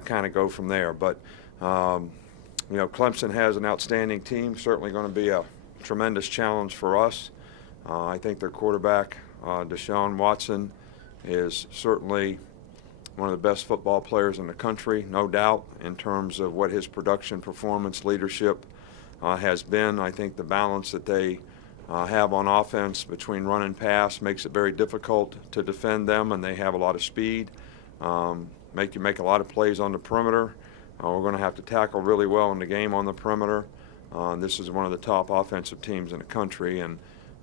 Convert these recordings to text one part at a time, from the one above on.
kind of go from there. But, you know, Clemson has an outstanding team, certainly going to be a tremendous challenge for us. I think their quarterback, Deshaun Watson, is certainly one of the best football players in the country, no doubt, in terms of what his production, performance, leadership has been. I think the balance that they have on offense between run and pass makes it very difficult to defend them, and they have a lot of speed. Make a lot of plays on the perimeter. We're going to have to tackle really well in the game on the perimeter. This is one of the top offensive teams in the country, and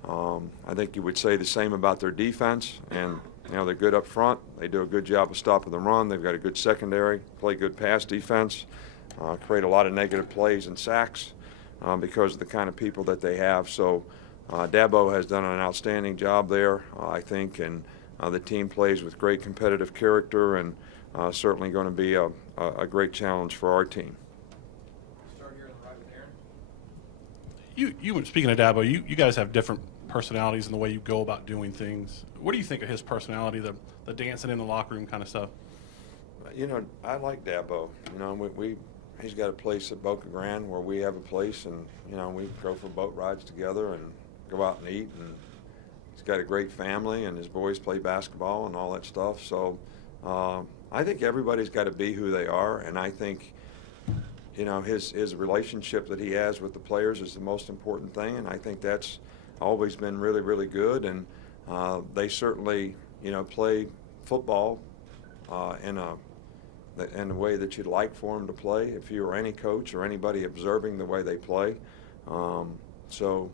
I think you would say the same about their defense. And you know, they're good up front. They do a good job of stopping the run. They've got a good secondary, play good pass defense, create a lot of negative plays and sacks because of the kind of people that they have. So Dabo has done an outstanding job there, I think, and the team plays with great competitive character, and certainly going to be a great challenge for our team. Start here on the right with Aaron. You speaking of Dabo, you guys have different personalities in the way you go about doing things. What do you think of his personality, the dancing in the locker room kind of stuff? You know, I like Dabo. You know, he's got a place at Boca Grande where we have a place, and you know, we go for boat rides together and go out and eat. And he's got a great family, and his boys play basketball and all that stuff. So I think everybody's got to be who they are, and I think, you know, his relationship that he has with the players is the most important thing, and I think that's always been really, really good. And they certainly, you know, play football in a way that you'd like for them to play if you were any coach or anybody observing the way they play. So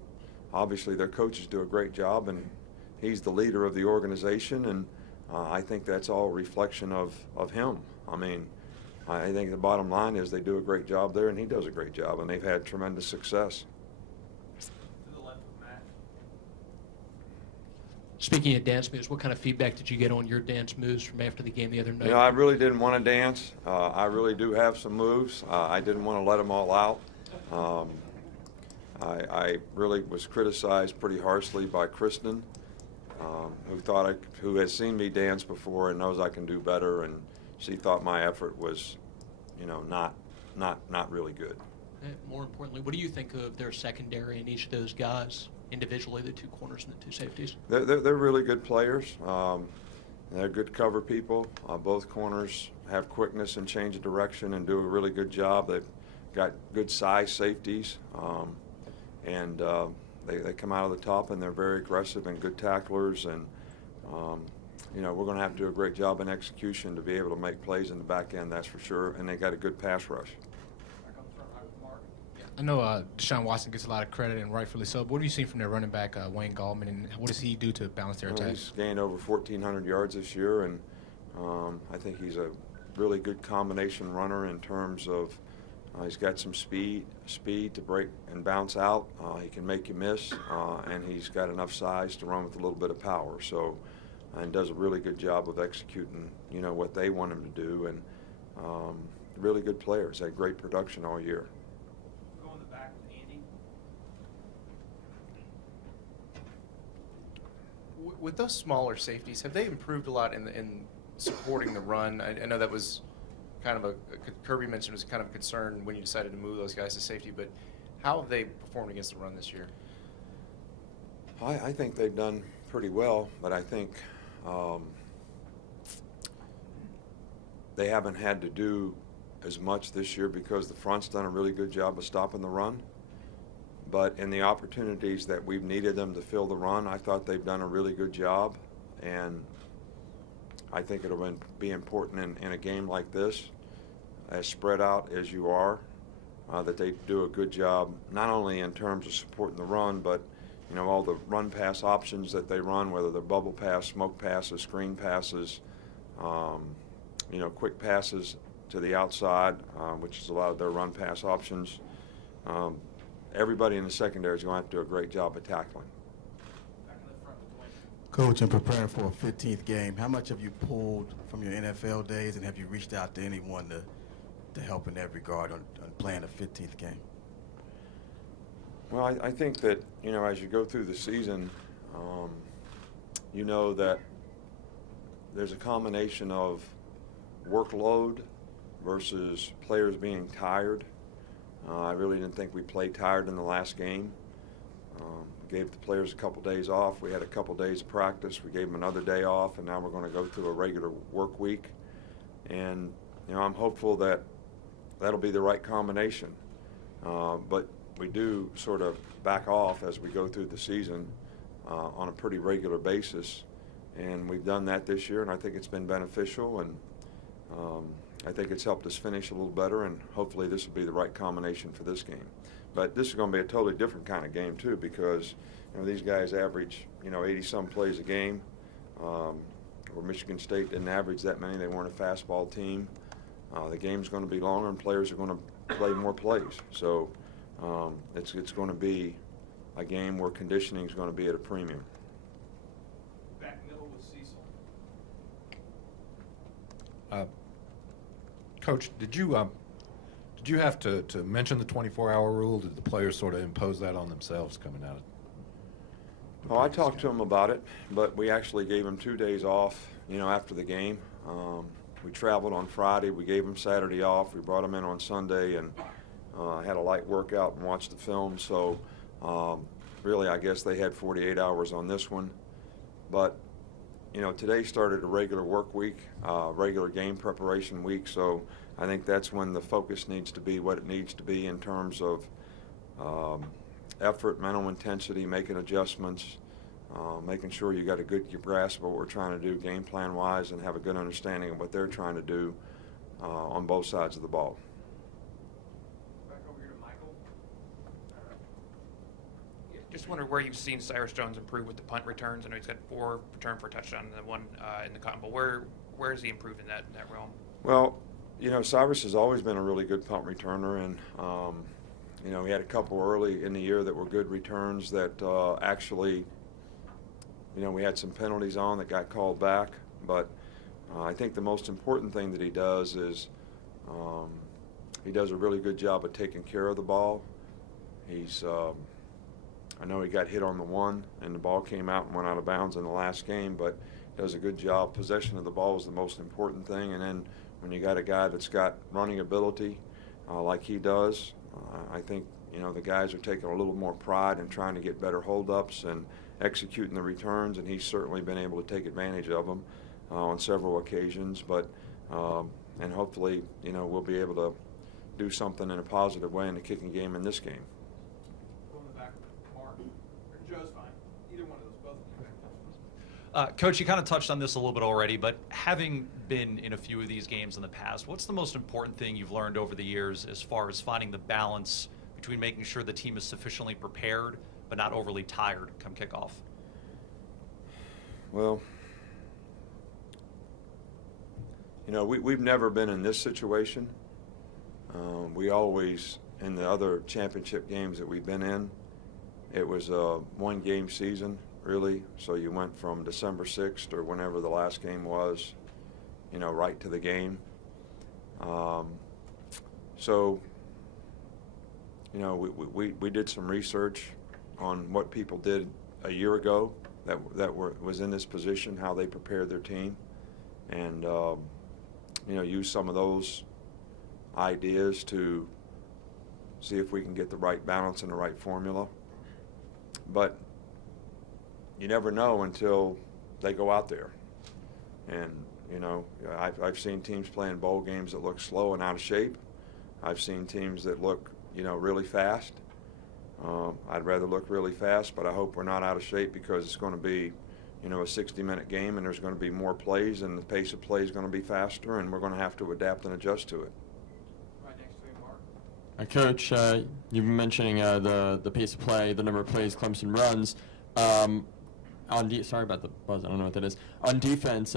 obviously their coaches do a great job, and he's the leader of the organization, and I think that's all a reflection of him. I mean, I think the bottom line is they do a great job there, and he does a great job, and they've had tremendous success. To the left of Matt. Speaking of dance moves, what kind of feedback did you get on your dance moves from after the game the other night? You know, I really didn't want to dance. I really do have some moves. I didn't want to let them all out. I really was criticized pretty harshly by Kristen, who has seen me dance before and knows I can do better, and she thought my effort was, you know, not really good. And more importantly, what do you think of their secondary and each of those guys individually, the two corners and the two safeties? They're really good players. They're good cover people. Both corners have quickness and change of direction and do a really good job. They've got good size safeties, and they come out of the top, and they're very aggressive and good tacklers. And you know, we're going to have to do a great job in execution to be able to make plays in the back end, that's for sure. And they got a good pass rush. Back up front, right with Mark. I know Deshaun Watson gets a lot of credit, and rightfully so. But what have you seen from their running back, Wayne Gallman, and what does he do to balance their attack? He's gained over 1,400 yards this year, and I think he's a really good combination runner in terms of he's got some speed to break and bounce out. He can make you miss, and he's got enough size to run with a little bit of power. So, and does a really good job of executing, you know, what they want him to do. And really good players. Had great production all year. Go in the back with Andy. With those smaller safeties, have they improved a lot in supporting the run? I know that was kind of Kirby mentioned was kind of a concern when you decided to move those guys to safety, but how have they performed against the run this year? I think they've done pretty well, but I think they haven't had to do as much this year because the front's done a really good job of stopping the run. But in the opportunities that we've needed them to fill the run, I thought they've done a really good job. And I think it'll be important in a game like this, as spread out as you are, that they do a good job, not only in terms of supporting the run, but you know, all the run pass options that they run, whether they're bubble pass, smoke passes, screen passes, you know, quick passes to the outside, which is a lot of their run pass options. Everybody in the secondary is going to have to do a great job of tackling. Back in the front with Dwayne. Coach, in preparing for a 15th game, how much have you pulled from your NFL days, and have you reached out to anyone to help in that regard on playing a 15th game? Well, I think that, you know, as you go through the season, you know that there's a combination of workload versus players being tired. I really didn't think we played tired in the last game. Gave the players a couple days off. We had a couple days of practice. We gave them another day off, and now we're going to go through a regular work week. And I'm hopeful that that'll be the right combination. But we do sort of back off as we go through the season on a pretty regular basis, and we've done that this year, and I think it's been beneficial, and I think it's helped us finish a little better, and hopefully this will be the right combination for this game. But this is going to be a totally different kind of game too, because these guys average 80-some plays a game. Where Michigan State didn't average that many. They weren't a fastball team. The game's going to be longer, and players are going to play more plays. So it's going to be a game where conditioning is going to be at a premium. Back middle with Cecil. Coach, did you have to mention the 24-hour rule? Did the players sort of impose that on themselves coming out? Oh, I talked to them about it, but we actually gave them 2 days off, after the game. We traveled on Friday. We gave them Saturday off. We brought them in on Sunday and had a light workout and watched the film. So really, I guess they had 48 hours on this one. But, today started a regular work week, regular game preparation week. So I think that's when the focus needs to be what it needs to be in terms of effort, mental intensity, making adjustments, making sure you got a good grasp of what we're trying to do game plan wise, and have a good understanding of what they're trying to do on both sides of the ball. Back over here to Michael. Just wonder where you've seen Cyrus Jones improve with the punt returns. I know he's got 4 return for a touchdown and then 1 in the Cotton Bowl. Where has he improved in that realm? Well, Cyrus has always been a really good punt returner, and we had a couple early in the year that were good returns that actually, we had some penalties on that got called back. But I think the most important thing that he does is he does a really good job of taking care of the ball. I know he got hit on the 1, and the ball came out and went out of bounds in the last game, but he does a good job. Possession of the ball is the most important thing, and then when you got a guy that's got running ability like he does, I think the guys are taking a little more pride in trying to get better holdups and executing the returns, and he's certainly been able to take advantage of them on several occasions. But and hopefully, we'll be able to do something in a positive way in the kicking game in this game. Go in the back with Mark. Or Joe's fine. Either one of those, both of you back. Coach, you kind of touched on this a little bit already, but having been in a few of these games in the past, what's the most important thing you've learned over the years as far as finding the balance between making sure the team is sufficiently prepared but not overly tired come kickoff? Well, we've never been in this situation. We always, in the other championship games that we've been in, it was a one-game season, really. So you went from December 6th or whenever the last game was, right to the game. We did some research on what people did a year ago that was in this position, how they prepared their team, and use some of those ideas to see if we can get the right balance and the right formula. But you never know until they go out there. And, I've seen teams playing bowl games that look slow and out of shape. I've seen teams that look, really fast. I'd rather look really fast, but I hope we're not out of shape, because it's going to be, a 60-minute game, and there's going to be more plays, and the pace of play is going to be faster, and we're going to have to adapt and adjust to it. Right next to him, Mark. Coach, you've been mentioning the pace of play, the number of plays Clemson runs. Sorry about the buzz, I don't know what that is. On defense,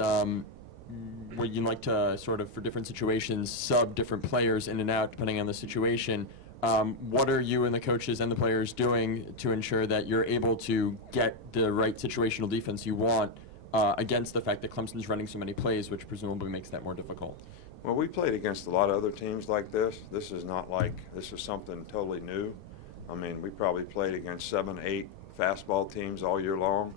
would you like to sort of, for different situations, sub different players in and out depending on the situation? What are you and the coaches and the players doing to ensure that you're able to get the right situational defense you want against the fact that Clemson's running so many plays, which presumably makes that more difficult? Well, we played against a lot of other teams like this. This is not like this is something totally new. I mean, we probably played against 7, 8 fastball teams all year long.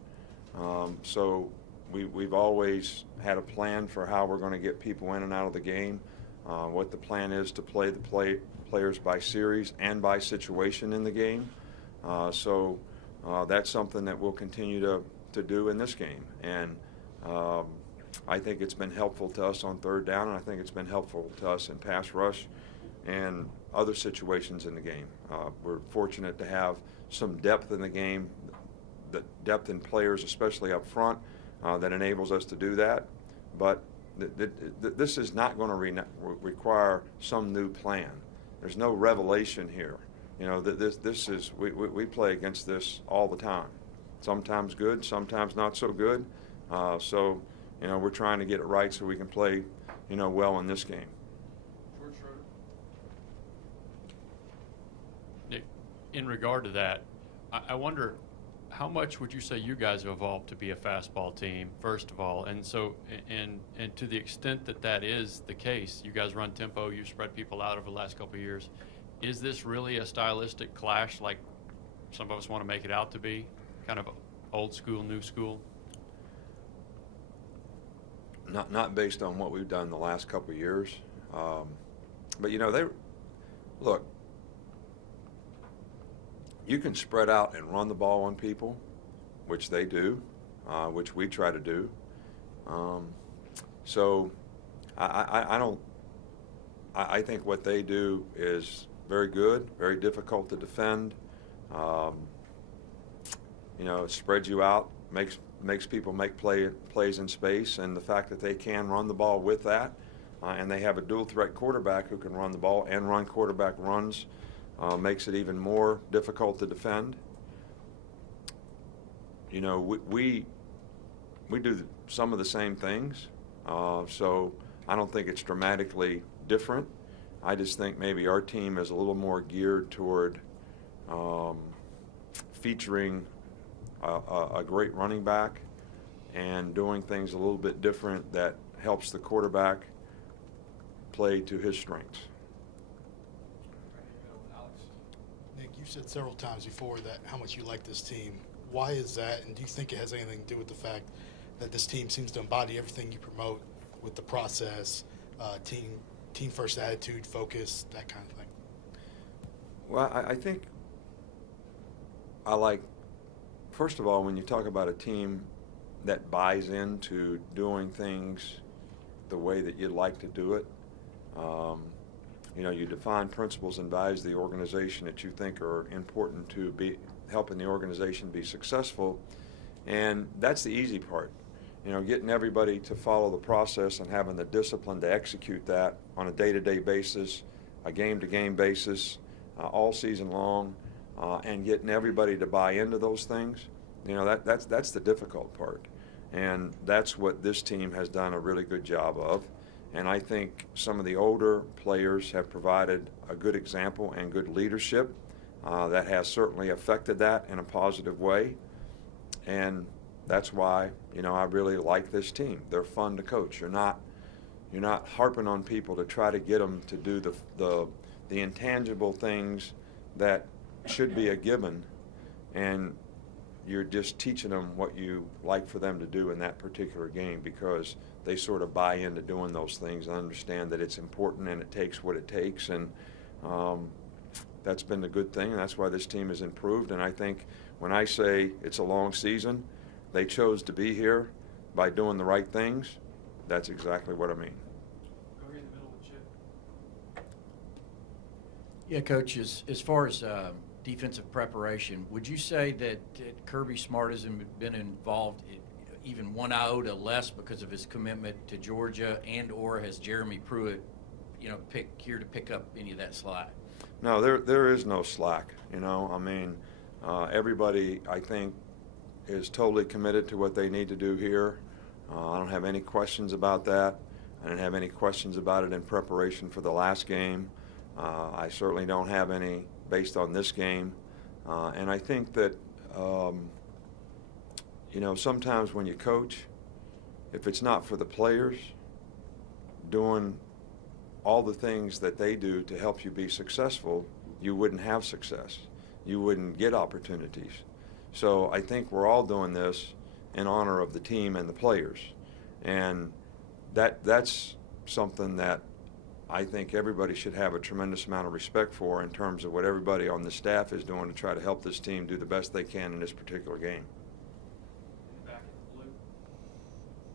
So we've always had a plan for how we're going to get people in and out of the game. what the plan is to play the players by series and by situation in the game. So that's something that we'll continue to do in this game. And I think it's been helpful to us on third down, and I think it's been helpful to us in pass rush and other situations in the game. We're fortunate to have some depth in the game, the depth in players, especially up front, that enables us to do that. But this is not going to require some new plan. There's no revelation here. You know, this is we play against this all the time. Sometimes good, sometimes not so good. So, you know, we're trying to get it right so we can play, you know, well in this game. George Schroeder. Nick, in regard to that, I wonder how much would you say you guys have evolved to be a fastball team, first of all? And so, and to the extent that that is the case, you guys run tempo, you spread people out over the last couple of years. Is this really a stylistic clash like some of us want to make it out to be? Kind of old school, new school? Not based on what we've done the last couple of years. But, you know, look, you can spread out and run the ball on people, which they do, which we try to do. So I think what they do is very good, very difficult to defend. You know, it spreads you out, makes people make plays in space, and the fact that they can run the ball with that, and they have a dual threat quarterback who can run the ball and run quarterback runs, makes it even more difficult to defend. You know, we do some of the same things, so I don't think it's dramatically different. I just think maybe our team is a little more geared toward featuring a great running back and doing things a little bit different that helps the quarterback play to his strengths. Nick, you've said several times before that how much you like this team. Why is that, and do you think it has anything to do with the fact that this team seems to embody everything you promote with the process, team first attitude, focus, that kind of thing? Well, I think I like, first of all, when you talk about a team that buys into doing things the way that you'd like to do it, you know, you define principles and values of the organization that you think are important to be helping the organization be successful, and that's the easy part. You know, getting everybody to follow the process and having the discipline to execute that on a day-to-day basis, a game-to-game basis, all season long, and getting everybody to buy into those things. You know, that's the difficult part, and that's what this team has done a really good job of. And I think some of the older players have provided a good example and good leadership that has certainly affected that in a positive way. And that's why, you know, I really like this team. They're fun to coach. You're not harping on people to try to get them to do the intangible things that should be a given, and you're just teaching them what you like for them to do in that particular game, because they sort of buy into doing those things and understand that it's important and it takes what it takes. And that's been the good thing, and that's why this team has improved. And I think when I say it's a long season, they chose to be here by doing the right things. That's exactly what I mean. Go here in the middle with Chip. Yeah, Coach, as far as defensive preparation, would you say that Kirby Smart has been involved even one iota less because of his commitment to Georgia, and or has Jeremy Pruitt, you know, here to pick up any of that slack? No, there is no slack. You know, I mean, everybody, I think, is totally committed to what they need to do here. I don't have any questions about that. I didn't have any questions about it in preparation for the last game. I certainly don't have any based on this game. And I think that, you know, sometimes when you coach, if it's not for the players doing all the things that they do to help you be successful, you wouldn't have success. You wouldn't get opportunities. So I think we're all doing this in honor of the team and the players. And that's something that I think everybody should have a tremendous amount of respect for in terms of what everybody on the staff is doing to try to help this team do the best they can in this particular game.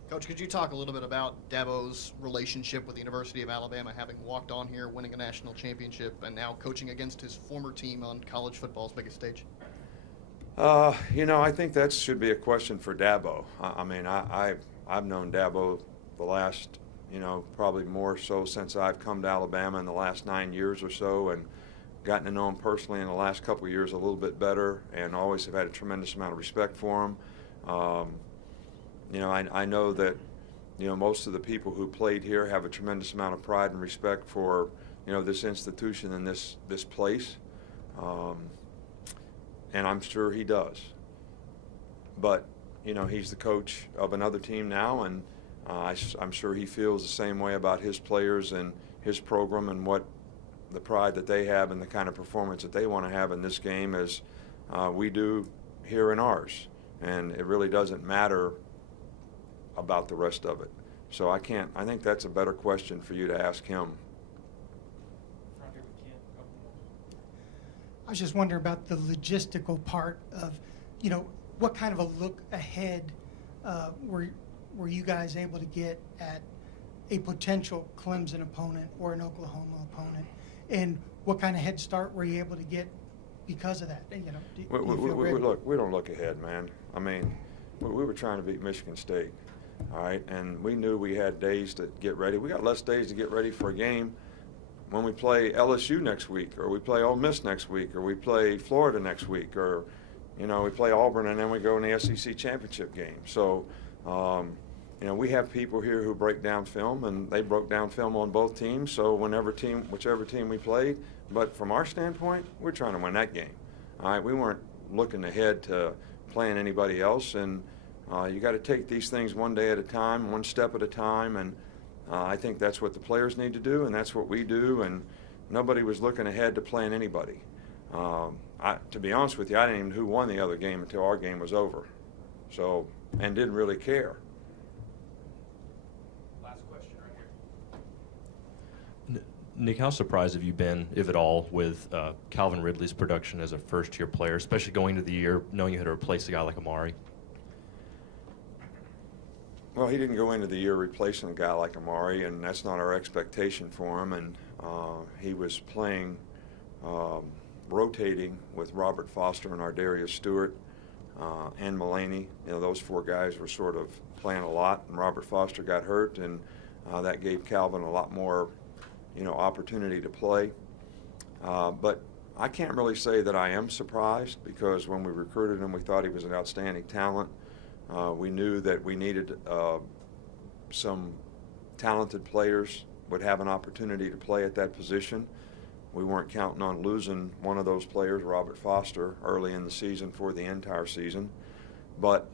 Coach, could you talk a little bit about Dabo's relationship with the University of Alabama, having walked on here, winning a national championship, and now coaching against his former team on college football's biggest stage? You know, I think that should be a question for Dabo. I mean, I've known Dabo the last, you know, probably more so since I've come to Alabama in the last 9 years or so, and gotten to know him personally in the last couple of years a little bit better, and always have had a tremendous amount of respect for him. You know, I know that, you know, most of the people who played here have a tremendous amount of pride and respect for, you know, this institution and this place. And I'm sure he does. But, you know, he's the coach of another team now, and I'm sure he feels the same way about his players and his program and what the pride that they have and the kind of performance that they want to have in this game as we do here in ours. And it really doesn't matter about the rest of it. So I think that's a better question for you to ask him. I was just wondering about the logistical part of, you know, what kind of a look ahead were you guys able to get at a potential Clemson opponent or an Oklahoma opponent, and what kind of head start were you able to get because of that? You know, do you feel ready? We don't look ahead, man. I mean, we were trying to beat Michigan State, all right, and we knew we had days to get ready. We got less days to get ready for a game when we play LSU next week, or we play Ole Miss next week, or we play Florida next week, or, you know, we play Auburn and then we go in the SEC championship game. So, you know, we have people here who break down film, and they broke down film on both teams. So whichever team we played, but from our standpoint, we're trying to win that game. All right, we weren't looking ahead to playing anybody else, and you got to take these things one day at a time, one step at a time, and I think that's what the players need to do, and that's what we do, and nobody was looking ahead to playing anybody. To be honest with you, I didn't even know who won the other game until our game was over, so, and didn't really care. Last question right here. Nick, how surprised have you been, if at all, with Calvin Ridley's production as a first-year player, especially going into the year knowing you had to replace a guy like Amari? Well, he didn't go into the year replacing a guy like Amari, and that's not our expectation for him. And he was playing, rotating with Robert Foster and Ardarius Stewart and Mullaney. You know, those four guys were sort of playing a lot, and Robert Foster got hurt, and that gave Calvin a lot more, you know, opportunity to play. But I can't really say that I am surprised, because when we recruited him, we thought he was an outstanding talent. We knew that we needed some talented players would have an opportunity to play at that position. We weren't counting on losing one of those players, Robert Foster, early in the season for the entire season. But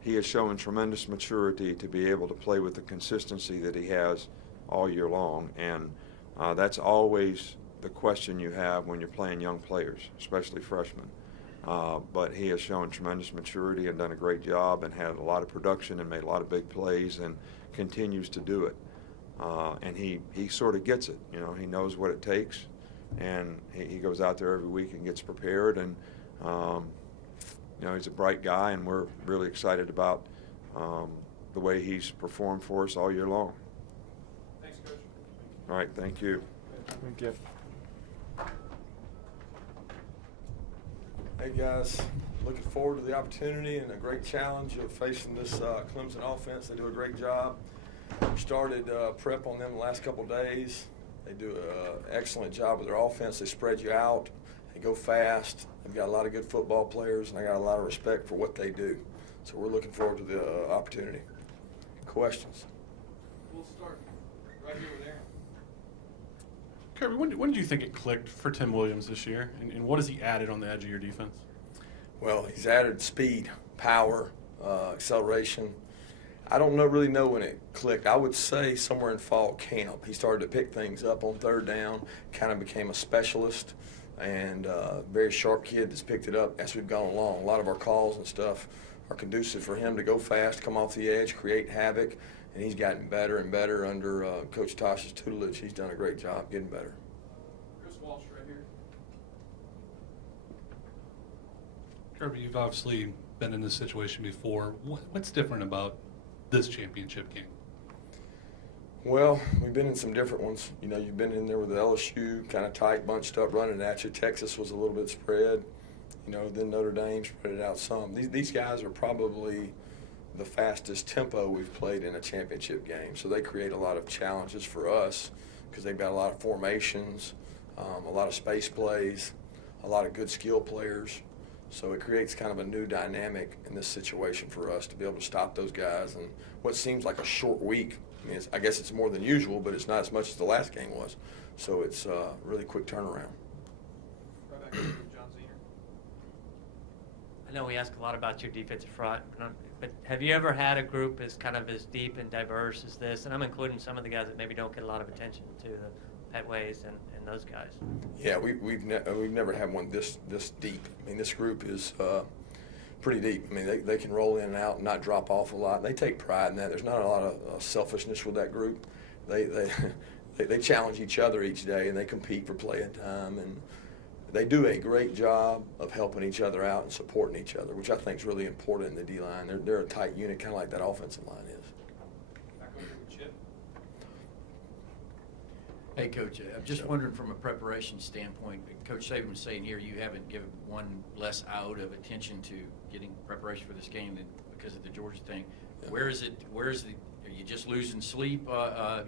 he has shown tremendous maturity to be able to play with the consistency that he has all year long. And that's always the question you have when you're playing young players, especially freshmen. But he has shown tremendous maturity and done a great job and had a lot of production and made a lot of big plays and continues to do it. And he sort of gets it. You know, he knows what it takes, and he goes out there every week and gets prepared. And, you know, he's a bright guy, and we're really excited about the way he's performed for us all year long. Thanks, Coach. All right, thank you. Thank you. Hey guys, looking forward to the opportunity and a great challenge of facing this Clemson offense. They do a great job. We started prep on them the last couple of days. They do an excellent job with their offense. They spread you out. They go fast. They've got a lot of good football players, and I got a lot of respect for what they do. So we're looking forward to the opportunity. Questions? We'll start right here with Aaron. Kirby, when did you think it clicked for Tim Williams this year, and what has he added on the edge of your defense? Well, he's added speed, power, acceleration. I don't really know when it clicked. I would say somewhere in fall camp. He started to pick things up on third down, kind of became a specialist, and a very sharp kid that's picked it up as we've gone along. A lot of our calls and stuff are conducive for him to go fast, come off the edge, create havoc, and he's gotten better and better under Coach Tosh's tutelage. He's done a great job getting better. Chris Walsh right here. Kirby, you've obviously been in this situation before. What's different about this championship game? Well, we've been in some different ones. You know, you've been in there with the LSU, kind of tight, bunched up, running at you. Texas was a little bit spread. You know, then Notre Dame spread it out some. These guys are probably the fastest tempo we've played in a championship game. So they create a lot of challenges for us because they've got a lot of formations, a lot of space plays, a lot of good skill players. So it creates kind of a new dynamic in this situation for us to be able to stop those guys. And what seems like a short week, I mean, I guess it's more than usual, but it's not as much as the last game was. So it's a really quick turnaround. Right back over to John Zener. I know we ask a lot about your defensive front, but have you ever had a group as kind of as deep and diverse as this? And I'm including some of the guys that maybe don't get a lot of attention to the Petways and those guys. Yeah, we've never had one this deep. I mean, this group is pretty deep. I mean, they can roll in and out and not drop off a lot. They take pride in that. There's not a lot of selfishness with that group. They challenge each other each day, and they compete for playing time, and they do a great job of helping each other out and supporting each other, which I think is really important in the D-line. They're a tight unit, kind of like that offensive line is. Back over to Chip. Hey, Coach, I'm just wondering from a preparation standpoint, Coach Saban was saying here you haven't given one less out of attention to getting preparation for this game than because of the Georgia thing. Yeah. Are you just losing sleep,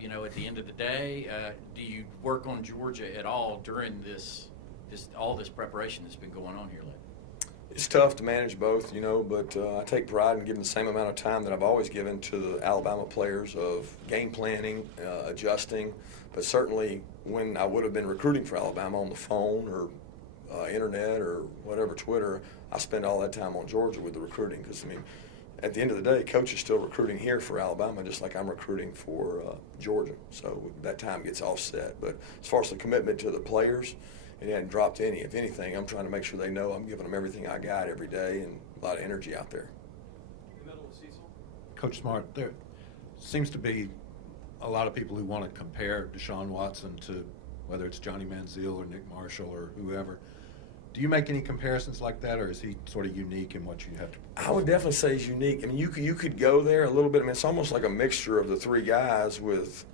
you know, at the end of the day? Do you work on Georgia at all during all this preparation that's been going on here lately? It's tough to manage both, you know, but I take pride in giving the same amount of time that I've always given to the Alabama players of game planning, adjusting. But certainly when I would have been recruiting for Alabama on the phone or internet or whatever, Twitter, I spend all that time on Georgia with the recruiting because, I mean, at the end of the day, Coach is still recruiting here for Alabama just like I'm recruiting for Georgia. So that time gets offset. But as far as the commitment to the players, it hadn't dropped any. If anything, I'm trying to make sure they know I'm giving them everything I got every day and a lot of energy out there. In the middle of Cecil. Coach Smart, there seems to be a lot of people who want to compare Deshaun Watson to whether it's Johnny Manziel or Nick Marshall or whoever. Do you make any comparisons like that, or is he sort of unique in what you have to? I would definitely say he's unique. I mean, you could go there a little bit. I mean, it's almost like a mixture of the three guys with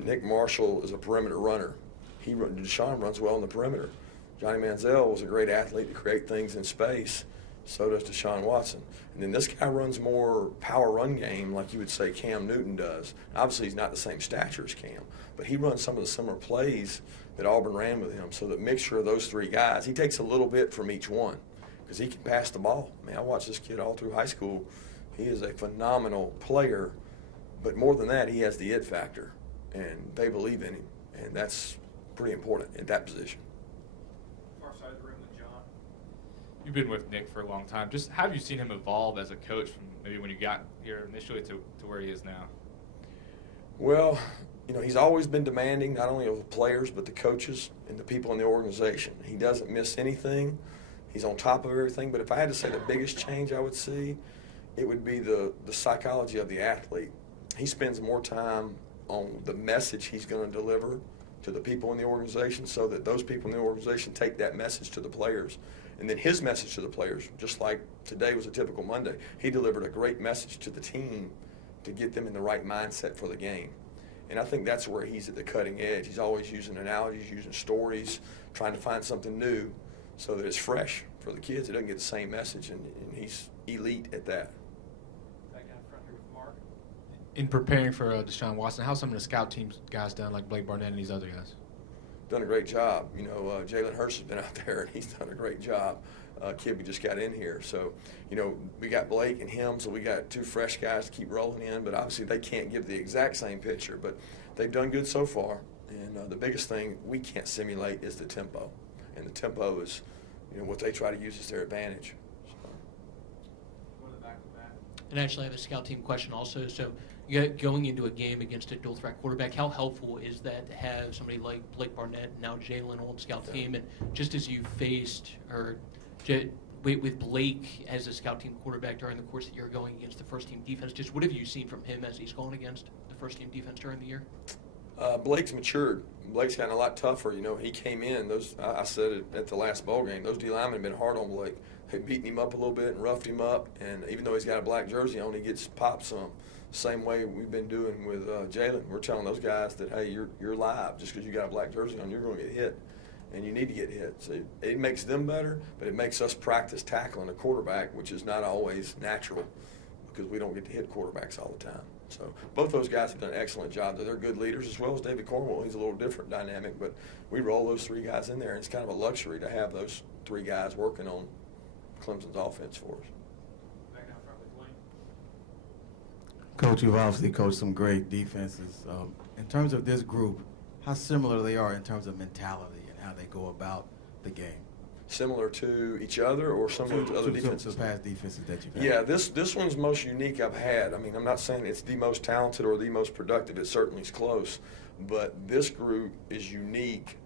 Nick Marshall as a perimeter runner. Deshaun runs well on the perimeter. Johnny Manziel was a great athlete to create things in space. So does Deshaun Watson. And then this guy runs more power run game like you would say Cam Newton does. Obviously, he's not the same stature as Cam, but he runs some of the similar plays that Auburn ran with him. So the mixture of those three guys, he takes a little bit from each one because he can pass the ball. I mean, I watched this kid all through high school. He is a phenomenal player, but more than that, he has the it factor, and they believe in him, and that's pretty important at that position. Far side of the room with John. You've been with Nick for a long time. Just how have you seen him evolve as a coach from maybe when you got here initially to where he is now? Well, you know, he's always been demanding not only of the players but the coaches and the people in the organization. He doesn't miss anything. He's on top of everything. But if I had to say the biggest change I would see, it would be the psychology of the athlete. He spends more time on the message he's going to deliver to the people in the organization so that those people in the organization take that message to the players. And then his message to the players, just like today was a typical Monday, he delivered a great message to the team to get them in the right mindset for the game. And I think that's where he's at the cutting edge. He's always using analogies, using stories, trying to find something new so that it's fresh for the kids. It doesn't get the same message, and he's elite at that. Back down front here with Mark. In preparing for Deshaun Watson, how's some of the scout team guys done, like Blake Barnett and these other guys? Done a great job. You know, Jalen Hurts has been out there, and he's done a great job. Kirby just got in here. So, you know, we got Blake and him, so we got two fresh guys to keep rolling in. But obviously they can't give the exact same picture, but they've done good so far. And the biggest thing we can't simulate is the tempo. And the tempo is, you know, what they try to use as their advantage. So. Go to the back of the mat. And actually, I have a scout team question also. So, going into a game against a dual threat quarterback, how helpful is that to have somebody like Blake Barnett and now Jalen on scout team? And just as you faced, or with Blake as a scout team quarterback during the course of the year going against the first team defense, just what have you seen from him as he's going against the first team defense during the year? Blake's matured. Blake's gotten a lot tougher. You know, he came in. I said it at the last bowl game. Those D linemen have been hard on Blake. They've beaten him up a little bit and roughed him up. And even though he's got a black jersey on, he gets popped some. Same way we've been doing with Jalen. We're telling those guys that, hey, you're live. Just because you got a black jersey on, you're going to get hit. And you need to get hit. So it makes them better, but it makes us practice tackling a quarterback, which is not always natural because we don't get to hit quarterbacks all the time. So both those guys have done an excellent job. They're good leaders, as well as David Cornwell. He's a little different dynamic, but we roll those three guys in there, and it's kind of a luxury to have those three guys working on Clemson's offense for us. Back out front with Dwayne. Coach, you've obviously coached some great defenses. In terms of this group, how similar they are in terms of mentality and how they go about the game? Similar to each other or similar to other defenses? To past defenses that you've had. Yeah, this one's most unique I've had. I mean, I'm not saying it's the most talented or the most productive. It certainly is close. But this group is unique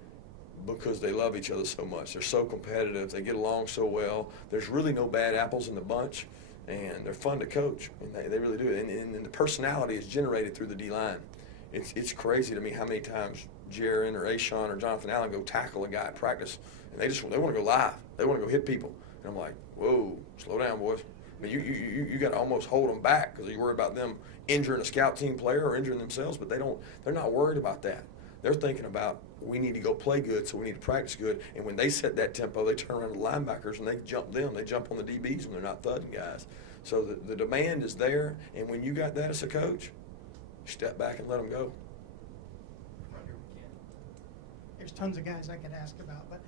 because they love each other so much. They're so competitive. They get along so well. There's really no bad apples in the bunch, and they're fun to coach. And they really do. And the personality is generated through the D-line. It's crazy to me how many times Jaron or Ashawn or Jonathan Allen go tackle a guy at practice, and they want to go live. They want to go hit people. And I'm like, whoa, slow down, boys. I mean, you got to almost hold them back because you worry about them injuring a scout team player or injuring themselves, but they're not worried about that. They're thinking about, we need to go play good, so we need to practice good. And when they set that tempo, they turn around to the linebackers and they jump them. They jump on the DBs when they're not thudding guys. So the demand is there, and when you got that as a coach, step back and let them go. There's tons of guys I could ask about, but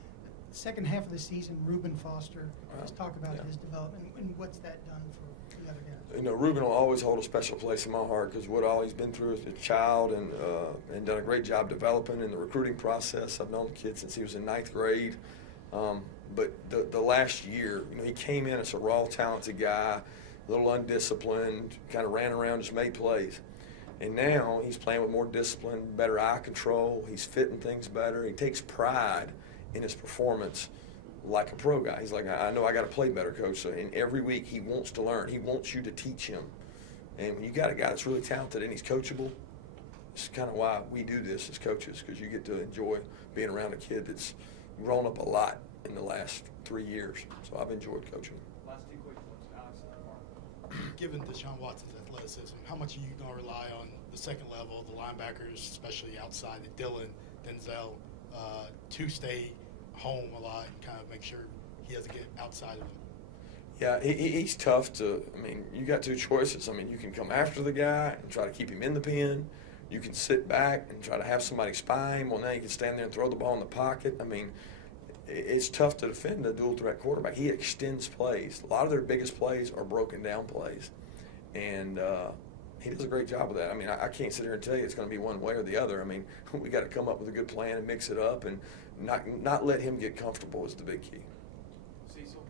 the second half of the season, Ruben Foster, let's talk about his development and what's that done for the other guys. You know, Ruben will always hold a special place in my heart because what all he's been through as a child and done a great job developing in the recruiting process. I've known the kid since he was in 9th grade. But the last year, you know, he came in as a raw, talented guy, a little undisciplined, kind of ran around, just made plays. And now he's playing with more discipline, better eye control. He's fitting things better. He takes pride in his performance like a pro guy. He's like, I know I got to play better, coach. So, and every week he wants to learn. He wants you to teach him. And when you got a guy that's really talented and he's coachable, it's kind of why we do this as coaches, because you get to enjoy being around a kid that's grown up a lot in the last 3 years. So I've enjoyed coaching. Last two quick ones, Alex and Mark. Given Deshaun Watson's athleticism, how much are you going to rely on the second level, the linebackers, especially outside, Dylan, Denzel, to stay home a lot and kind of make sure he doesn't get outside of them? Yeah, he's tough to, I mean, you got two choices. I mean, you can come after the guy and try to keep him in the pen. You can sit back and try to have somebody spy him. Well, now you can stand there and throw the ball in the pocket. I mean, it's tough to defend a dual threat quarterback. He extends plays. A lot of their biggest plays are broken down plays. And he does a great job of that. I mean, I can't sit here and tell you it's going to be one way or the other. I mean, we got to come up with a good plan and mix it up and not let him get comfortable is the big key. Cecil.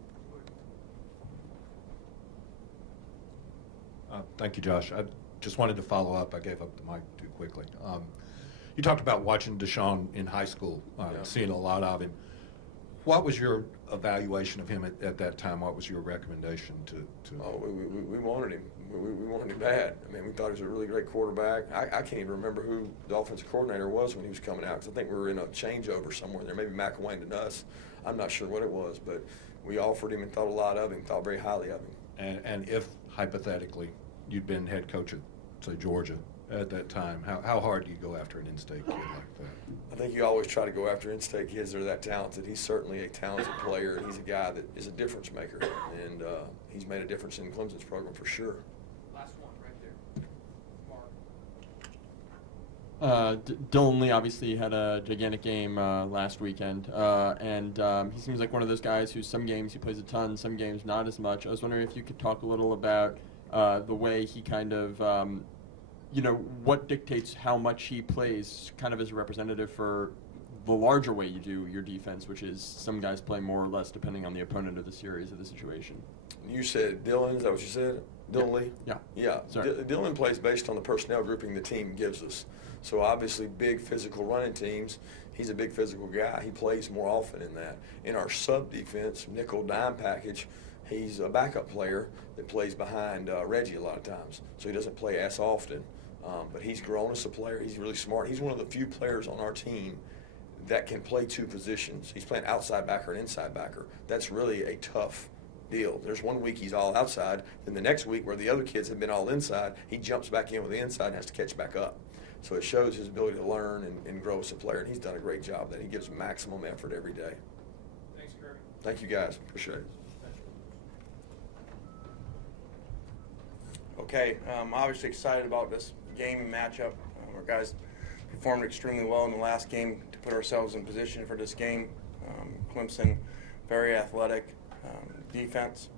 Thank you, Josh. I just wanted to follow up. I gave up the mic too quickly. You talked about watching Deshaun in high school, seeing a lot of him. What was your evaluation of him at that time? What was your recommendation to? Oh, we wanted him. We wanted him bad. I mean, we thought he was a really great quarterback. I can't even remember who the offensive coordinator was when he was coming out, because I think we were in a changeover somewhere there. Maybe McElwain and us. I'm not sure what it was, but we offered him and thought a lot of him, thought very highly of him. And if, hypothetically, you'd been head coach at, say, Georgia at that time, how hard do you go after an in-state kid like that? I think you always try to go after in-state kids that are that talented. He's certainly a talented player, and he's a guy that is a difference maker, and he's made a difference in Clemson's program for sure. Last one right there. Mark. Dylan Lee obviously had a gigantic game last weekend, and he seems like one of those guys who some games he plays a ton, some games not as much. I was wondering if you could talk a little about the way he kind of, what dictates how much he plays kind of as a representative for the larger way you do your defense, which is some guys play more or less depending on the opponent of the series or the situation. You said Dylan, is that what you said? Dylan Lee? Yeah. Yeah. Sorry. Dylan plays based on the personnel grouping the team gives us. So obviously big physical running teams, he's a big physical guy. He plays more often in that. In our sub defense, nickel dime package, he's a backup player that plays behind Reggie a lot of times. So he doesn't play as often. But he's grown as a player. He's really smart. He's one of the few players on our team that can play two positions. He's playing outside backer and inside backer. That's really a tough deal. There's one week he's all outside, then the next week where the other kids have been all inside, he jumps back in with the inside and has to catch back up. So it shows his ability to learn and grow as a player, and he's done a great job. That he gives maximum effort every day. Thanks, Kirby. Thank you, guys. Appreciate it. Okay, obviously excited about this game and matchup. Our guys performed extremely well in the last game to put ourselves in position for this game. Clemson, very athletic defense,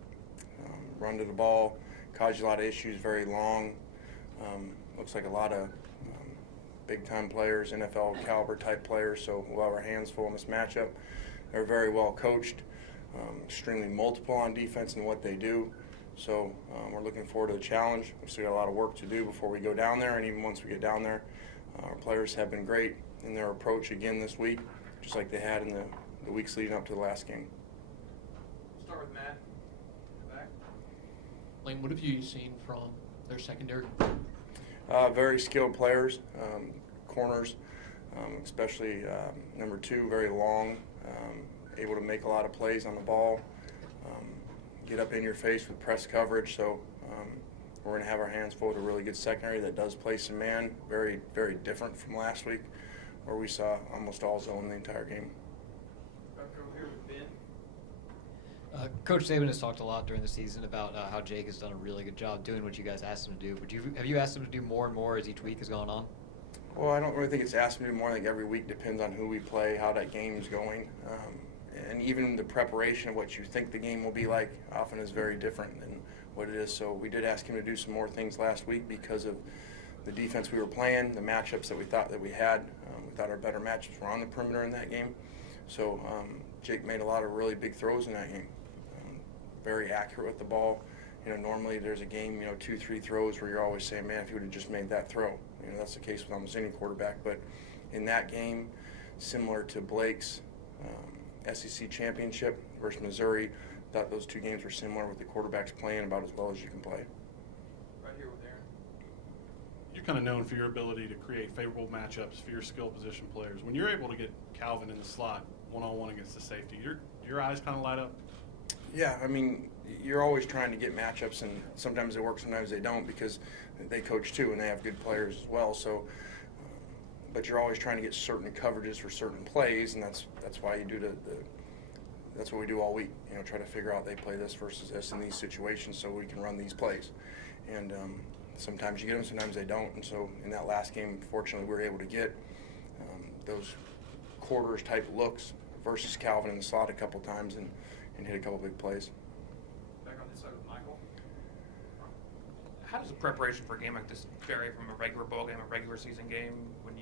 run to the ball, caused a lot of issues, very long. Looks like a lot of big-time players, NFL caliber type players, so we'll have our hands full in this matchup. They're very well coached, extremely multiple on defense in what they do. So we're looking forward to the challenge. We still got a lot of work to do before we go down there, and even once we get down there, our players have been great in their approach again this week, just like they had in the weeks leading up to the last game. We'll start with Matt. Back. Lane, what have you seen from their secondary? Very skilled players, corners, especially number 2, very long, able to make a lot of plays on the ball, get up in your face with press coverage. So we're going to have our hands full with a really good secondary that does play some man, very, very different from last week where we saw almost all zone the entire game. Back over here with Ben. Coach Saban has talked a lot during the season about how Jake has done a really good job doing what you guys asked him to do. Have you asked him to do more and more as each week has gone on? Well, I don't really think it's asked me to do more. I think every week depends on who we play, how that game's going. And even the preparation of what you think the game will be like often is very different than what it is. So we did ask him to do some more things last week because of the defense we were playing, the matchups that we thought that we had. We thought our better matchups were on the perimeter in that game. So Jake made a lot of really big throws in that game. Very accurate with the ball. You know, normally there's a game, 2-3 throws where you're always saying, man, if he would have just made that throw. That's the case with almost any quarterback. But in that game, similar to Blake's SEC Championship versus Missouri, thought those two games were similar with the quarterbacks playing about as well as you can play. Right here with Aaron. You're kind of known for your ability to create favorable matchups for your skill position players. When you're able to get Calvin in the slot one-on-one against the safety, your eyes kind of light up? Yeah, I mean, you're always trying to get matchups, and sometimes they work, sometimes they don't, because they coach too, and they have good players as well. So, but you're always trying to get certain coverages for certain plays, and that's why you do that's what we do all week. Try to figure out they play this versus this in these situations, so we can run these plays. And sometimes you get them, sometimes they don't. And so in that last game, fortunately, we were able to get those quarters type looks versus Calvin in the slot a couple times and hit a couple big plays. Back on this side with Michael. How does the preparation for a game like this vary from a regular bowl game, a regular season game? When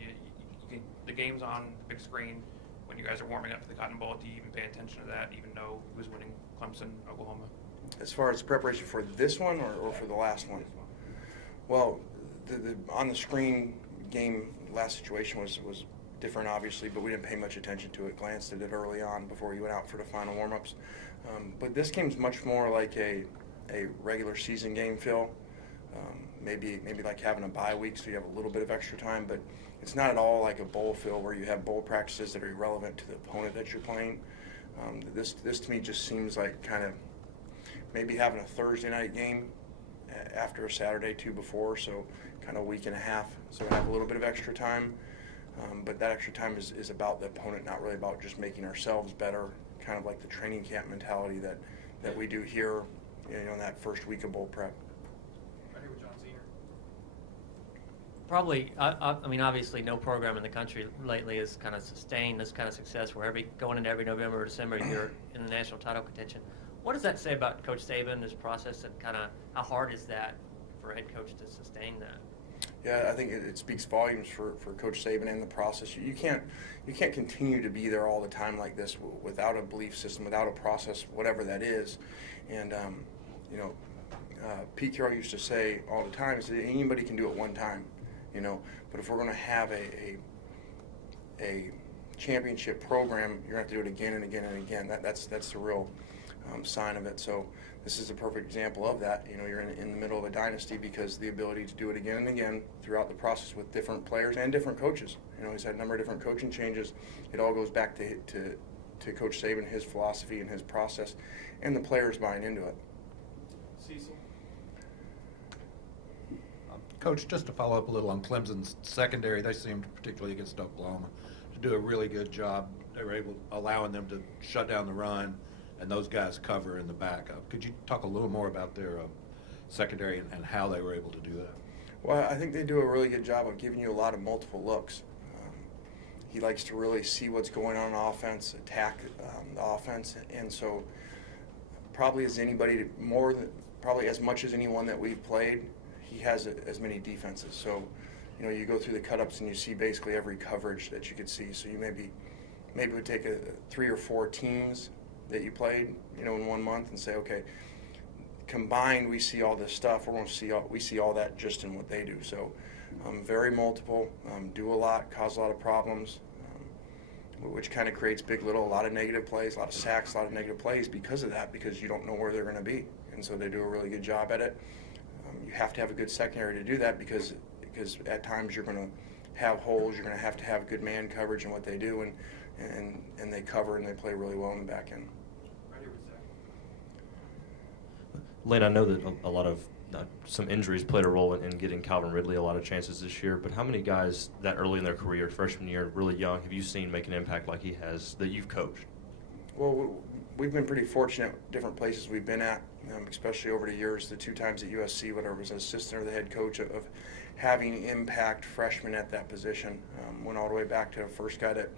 the game's on the big screen, when you guys are warming up for the Cotton Bowl, do you even pay attention to that, even though who's winning Clemson, Oklahoma? As far as preparation for this one or for the last one? Well, the on the screen game last situation was different, obviously, but we didn't pay much attention to it. Glanced at it early on before we went out for the final warm-ups. But this game's much more like a regular season game, Phil. Maybe like having a bye week, so you have a little bit of extra time, but it's not at all like a bowl, Phil, where you have bowl practices that are irrelevant to the opponent that you're playing. This to me just seems like kind of maybe having a Thursday night game after a Saturday, 2 before, so kind of a week and a half. So we have a little bit of extra time, but that extra time is about the opponent, not really about just making ourselves better, kind of like the training camp mentality that we do here, in that first week of bowl prep. Right here with John Zener. Probably, I mean, obviously no program in the country lately has kind of sustained this kind of success where going into every November or December you're in the national title contention. What does that say about Coach Saban, his process, and kind of how hard is that for a head coach to sustain that? Yeah, I think it speaks volumes for Coach Saban and the process. You can't continue to be there all the time like this without a belief system, without a process, whatever that is. And Pete Carroll used to say all the time, anybody can do it one time. you know. But if we're going to have a championship program, you're going to have to do it again and again and again. That's the real sign of it. So this is a perfect example of that. You know, you're in the middle of a dynasty because the ability to do it again and again throughout the process with different players and different coaches. You know, he's had a number of different coaching changes. It all goes back to Coach Saban, his philosophy and his process, and the players buying into it. Cecil. Coach, just to follow up a little on Clemson's secondary, they seemed, particularly against Oklahoma, to do a really good job. They were allowing them to shut down the run, and those guys cover in the back. Could you talk a little more about their secondary and how they were able to do that? Well, I think they do a really good job of giving you a lot of multiple looks. He likes to really see what's going on offense, attack the offense, and so probably as much as anyone that we've played, he has as many defenses. So, you know, you go through the cut-ups and you see basically every coverage that you could see. So you maybe would take 3 or 4 teams that you played, you know, in 1 month and say, okay, combined we see all this stuff. We see all that just in what they do. So very multiple, do a lot, cause a lot of problems, which kind of creates a lot of negative plays, a lot of sacks, a lot of negative plays because of that, because you don't know where they're going to be. And so they do a really good job at it. You have to have a good secondary to do that because at times you're going to have holes. You're going to have good man coverage in what they do, and they cover and they play really well in the back end. Right here with Zach. Lane, I know that a lot of some injuries played a role in getting Calvin Ridley a lot of chances this year, but how many guys that early in their career, freshman year, really young, have you seen make an impact like he has that you've coached? Well, we've been pretty fortunate different places we've been at, especially over the years, the 2 times at USC, whether it was an assistant or the head coach, of having impact freshmen at that position. Went all the way back to the first guy that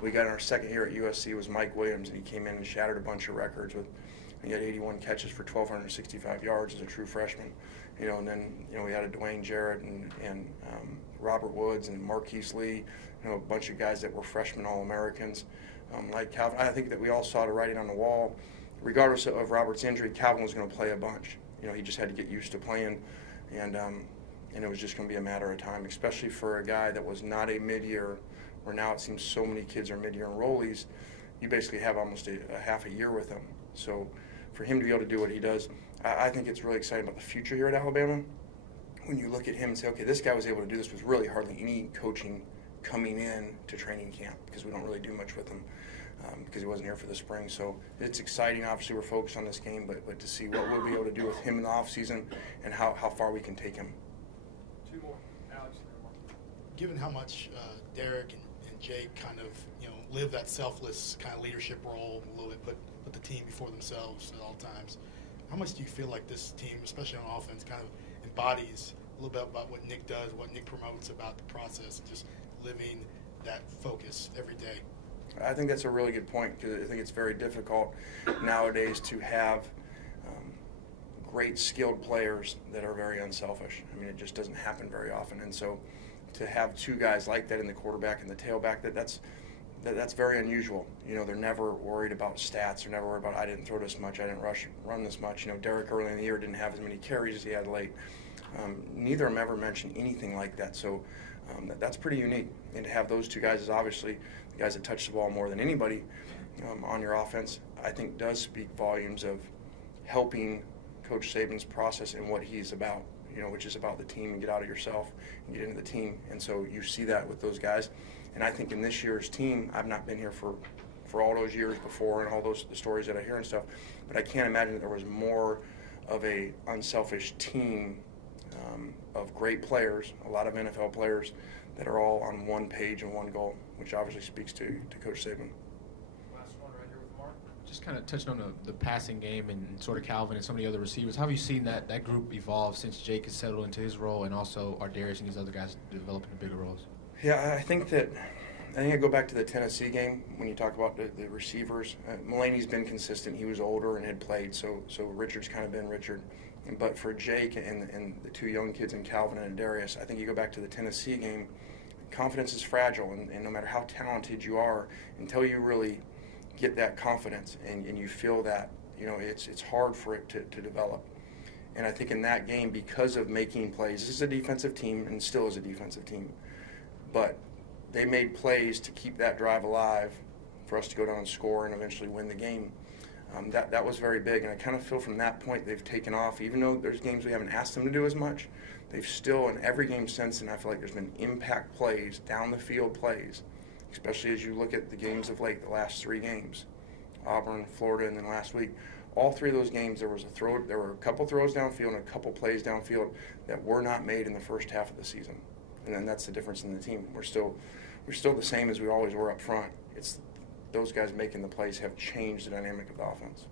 we got in our second year at USC was Mike Williams, and he came in and shattered a bunch of records he had 81 catches for 1,265 yards as a true freshman. You know, and then, you know, we had a Dwayne Jarrett and Robert Woods and Marquise Lee, you know, a bunch of guys that were freshman All-Americans. Like Calvin, I think that we all saw the writing on the wall. Regardless of Robert's injury, Calvin was going to play a bunch. You know, he just had to get used to playing, and it was just going to be a matter of time, especially for a guy that was not a mid-year, where now it seems so many kids are mid-year enrollees. You basically have almost a half a year with them. So for him to be able to do what he does, I think it's really exciting about the future here at Alabama. When you look at him and say, okay, this guy was able to do this with really hardly any coaching coming in to training camp, because we don't really do much with him because he wasn't here for the spring. So it's exciting. Obviously, we're focused on this game, but to see what we'll be able to do with him in the offseason and how far we can take him. 2 more. Alex. Given how much Derek and Jake kind of, you know, live that selfless kind of leadership role a little bit, put the team before themselves at all times, how much do you feel like this team, especially on offense, kind of embodies a little bit about what Nick does, what Nick promotes about the process, and just living that focus every day? I think that's a really good point, because I think it's very difficult nowadays to have great skilled players that are very unselfish. I mean, it just doesn't happen very often. And so to have 2 guys like that in the quarterback and the tailback, that's very unusual. You know, they're never worried about stats. They're never worried about, I didn't throw this much, I didn't run this much. You know, Derek early in the year didn't have as many carries as he had late. Neither of them ever mentioned anything like that. So that's pretty unique. And to have those 2 guys is obviously the guys that touch the ball more than anybody on your offense, I think does speak volumes of helping Coach Saban's process and what he's about, you know, which is about the team and get out of yourself and get into the team. And so you see that with those guys. And I think in this year's team, I've not been here for all those years before and all those the stories that I hear and stuff, but I can't imagine that there was more of a unselfish team of great players, a lot of NFL players that are all on one page and one goal, which obviously speaks to Coach Saban. Last one right here with Mark. Just kind of touching on the passing game and sort of Calvin and some of the other receivers. How have you seen that group evolve since Jake has settled into his role, and also Ardarius and these other guys developing the bigger roles? Yeah, I think I go back to the Tennessee game when you talk about the receivers. Mulaney's been consistent. He was older and had played, so Richard's kind of been Richard. But for Jake and the 2 young kids in Calvin and Darius, I think you go back to the Tennessee game, confidence is fragile, and no matter how talented you are, until you really get that confidence and you feel that, you know, it's hard for it to develop. And I think in that game, because of making plays, this is a defensive team and still is a defensive team, but they made plays to keep that drive alive for us to go down and score and eventually win the game. That was very big, and I kind of feel from that point they've taken off. Even though there's games we haven't asked them to do as much, they've still, in every game since then, I feel like there's been impact plays, down the field plays, especially as you look at the games of late, the last 3 games, Auburn, Florida, and then last week. All 3 of those games, there were a couple throws downfield and a couple plays downfield that were not made in the first half of the season. And then that's the difference in the team. We're still the same as we always were up front. It's those guys making the plays have changed the dynamic of the offense.